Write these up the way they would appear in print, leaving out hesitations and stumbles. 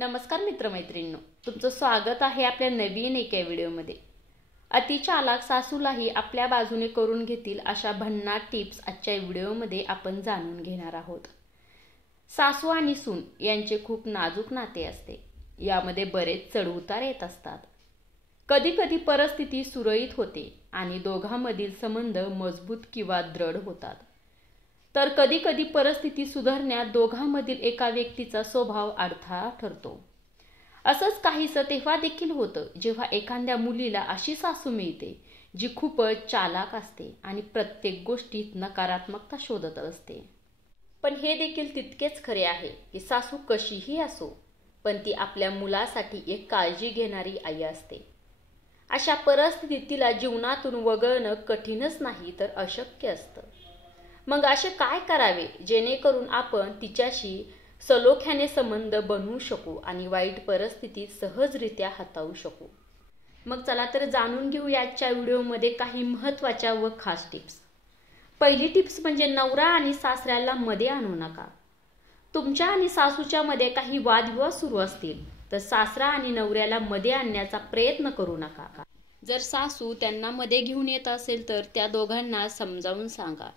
नमस्कार मित्रमैत्रिणींनो, तुमचं स्वागत आहे आपल्या नवीन एका व्हिडिओमध्ये। अति चालाक सासूलाही आपल्या बाजूने करून घेतील अशा भन्नाट टिप्स आजच्या व्हिडिओमध्ये आपण जाणून घेणार आहोत। सासू आणि सून यांचे खूप नाजूक नाते असते। यामध्ये बरेच चढउतार येत असतात। कधी कधी परिस्थिती सुरळीत होते आणि दोघांमधील संबंध मजबूत किंवा दृढ होतात, तर कधी कधी परिस्थिती सुधारण्यात दोघांमधील एका व्यक्तीचा स्वभाव अडथळा ठरतो। असंच काहीसं तेव्हा देखील होतं जेव्हा एखाद्या मुलीला अशी सासू मिळते जी खूपच चालाक असते आणि प्रत्येक गोष्टीत नकारात्मकता शोधत असते। पण हे देखील तितकेच खरे आहे की सासू कशीही असो, पण ती आपल्या मुलासाठी एक काळजी घेणारी आई असते। अशा परिस्थितीत तिला जीवनातून वगळणं कठीणच नाही तर अशक्य असतं। मग असे काय करावे जेणेकरून आपण तिच्याशी सलोख्याने संबंध बनवू शकू आणि वाईट परिस्थितीत सहजरित्या हाताळू शकू? मग चला तर जाणून घेऊ आजच्या व्हिडिओमध्ये काही महत्त्वाच्या व खास टिप्स। पहिली टिप्स म्हणजे नवरा आणि सासऱ्याला मध्ये आणू नका। तुमच्या आणि सासूच्या मध्ये काही वादविवाद सुरू असतील तर सासरा आणि नवऱ्याला मध्ये आणण्याचा प्रयत्न करू नका। जर सासू त्यांना मध्ये घेऊन येत असेल तर त्या दोघांना समजावून सांगा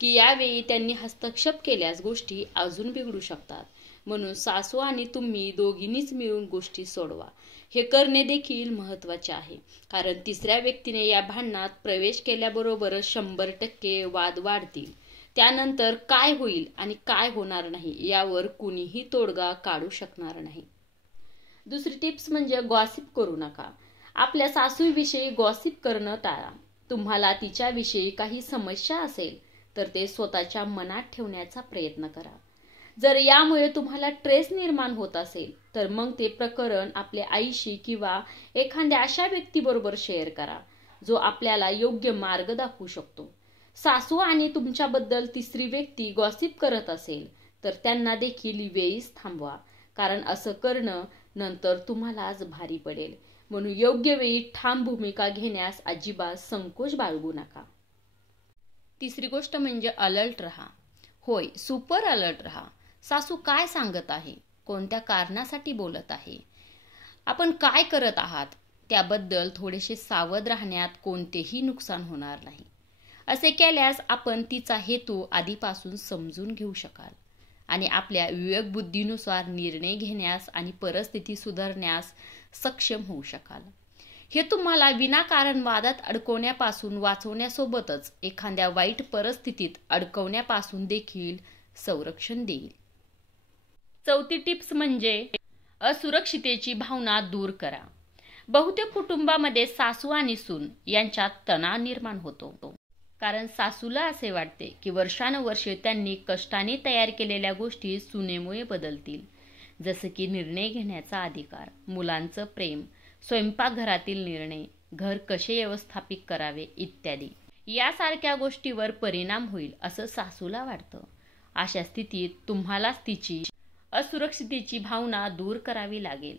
की यावेळी त्यांनी हस्तक्षेप केल्यास गोष्टी अजून बिघडू शकतात, म्हणून सासू आणि तुम्ही दोघींनीच मिळून गोष्टी सोडवा। हे करणे देखील महत्त्वाचे आहे, कारण तिसऱ्या व्यक्तीने या भांडणात प्रवेश केल्याबरोबर 100% वाद वाढतील। त्यानंतर काय होईल आणि काय होणार नाही यावर कुणीही तोडगा काढू शकणार नाही। दुसरी टिप्स म्हणजे गॉसिप करू नका। आपल्या सासूविषयी गॉसिप करणं टाळा। तुम्हाला तिच्याविषयी काही समस्या असेल तर ते स्वतःच्या मनात ठेवण्याचा प्रयत्न करा। जर यामुळे तुम्हाला ट्रेस निर्माण होत असेल तर मग ते प्रकरण आपल्या आईशी किंवा एखाद्या अशा व्यक्तीबरोबर शेअर करा जो आपल्याला योग्य मार्ग दाखवू शकतो। सासू आणि तुमच्याबद्दल तिसरी व्यक्ती गॉसिप करत असेल तर त्यांना देखील वेळीच थांबवा, कारण असं करणं नंतर तुम्हालाच भारी पडेल। म्हणून योग्य वेळी ठाम भूमिका घेण्यास अजिबात संकोच बाळगू नका। तिसरी गोष्ट म्हणजे अलर्ट रहा। होय, सुपर अलर्ट रहा। सासू काय सांगत आहे, कोणत्या कारणासाठी बोलत आहे, आपण काय करत आहात त्याबद्दल थोडेसे सावध राहण्यात कोणतेही नुकसान होणार नाही। असे केल्यास आपण तिचा हेतू आधीपासून समजून घेऊ शकाल आणि आपल्या विवेकबुद्धीनुसार निर्णय घेण्यास आणि परिस्थिती सुधारण्यास सक्षम होऊ शकाल। हे तुम्हाला विनाकारण वादात अडकवण्यापासून वाचवण्यासोबतच एखाद्या वाईट परिस्थितीत अडकवण्यापासून देखील संरक्षण देईल। चौथी टिप्स म्हणजे असुरक्षिततेची भावना दूर करा। बहुतेक कुटुंबामध्ये सासू आणि सून यांच्यात तणाव निर्माण होतो, कारण सासूला असे वाटते की वर्षानुवर्षे त्यांनी कष्टाने तयार केलेल्या गोष्टी सुनेमुळे बदलतील, जसे की निर्णय घेण्याचा अधिकार, मुलांचं प्रेम, स्वयंपाकघरातील निर्णय, घर कसे व्यवस्थापित करावे इत्यादी यासारख्या गोष्टीवर परिणाम होईल असं सासूला वाटतं। अशा स्थितीत तुम्हालाच तिची असुरक्षिततेची भावना दूर करावी लागेल।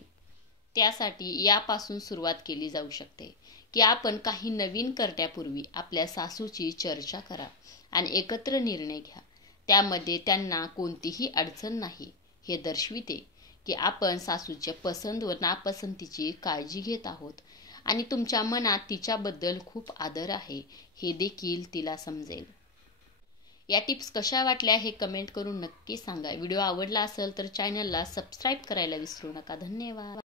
त्यासाठी यापासून सुरुवात केली जाऊ शकते की आपण काही नवीन करण्यापूर्वी आपल्या सासूची चर्चा करा आणि एकत्र निर्णय घ्या। त्यामध्ये त्यांना कोणतीही अडचण नाही हे दर्शविते की आपण सासूच्या पसंत व नापसंतीची काळजी घेत आहोत आणि तुमच्या मनात तिच्याबद्दल खूप आदर आहे हे देखील तिला समजेल। या टिप्स कशा वाटल्या हे कमेंट करून नक्की सांगा। व्हिडिओ आवडला असेल तर चॅनलला सबस्क्राईब करायला विसरू नका। धन्यवाद।